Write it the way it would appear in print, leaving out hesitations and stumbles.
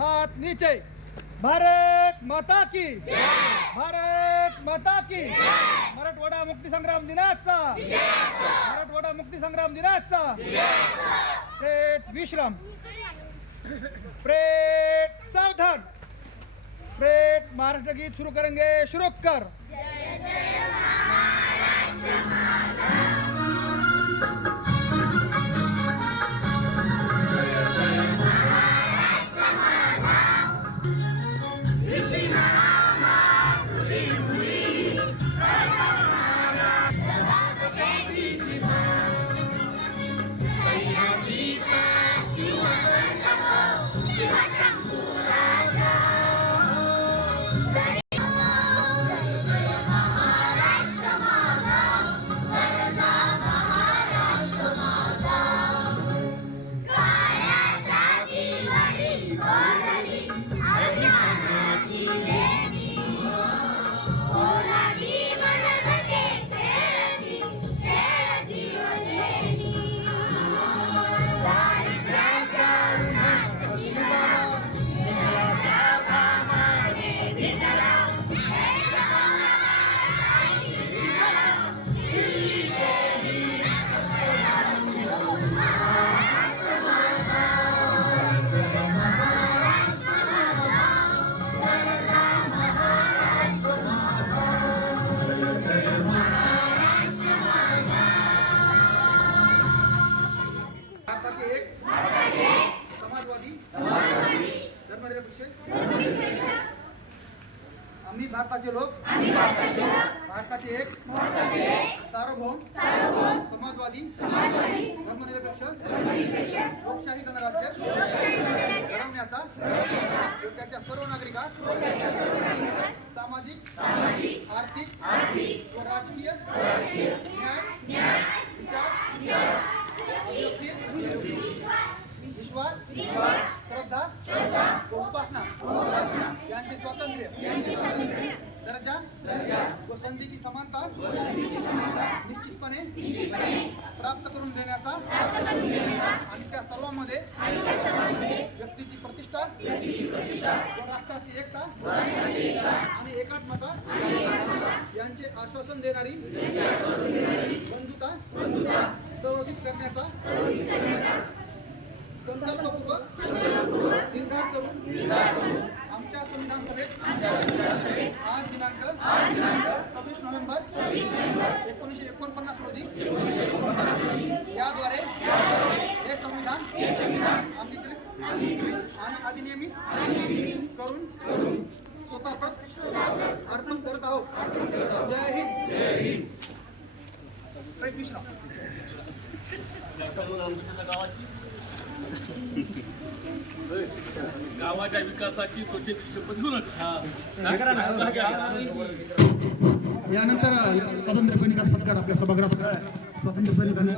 हाथ नीचे। भारत माता की भारत माता की मराठवाडा मुक्ती संग्राम दिनाचा मराठवाडा मुक्ती संग्राम दिनाचा प्रेट विश्राम प्रेट सावधान प्रेट महाराष्ट्र गीत शुरू करेंगे। शुरू कर। जय जय महाराष्ट्र माझा आम्ही भारताचे लोक भारताचे एक सार्वभौम समाजवादी धर्मनिरपेक्ष लोकशाही गणराज्य घडवण्याचा त्याच्या सर्व नागरिकांस सामाजिक आर्थिक व राजकीय न्याय विचार विश्वास श्रद्धा उपासना यांचे स्वातंत्र्य दर्जा व संधीची समानता निश्चितपणे प्राप्त करून देण्याचा आणि त्या सर्वांमध्ये व्यक्तीची प्रतिष्ठा व राष्ट्राची एकता आणि एकात्मता यांचे आश्वासन देणारी बंधुता प्रवर्धित करण्याचा संकल्पपूर्वक निर्धार करून आमच्या संविधान सभेत आज दिनांक 26 नोव्हेंबर 1949 रोजी याद्वारे हे संविधान अंगीकृत आणि अधिनियमित करून स्वतः अर्पण करत आहोत। जय हिंद। गावाच्या विकासाची स्वच्छतेची शपथ घेऊ नका. यानंतर स्वातंत्र्य सैनिकांचा सत्कार आपल्या सभागृहात स्वातंत्र्य सैनिकांनी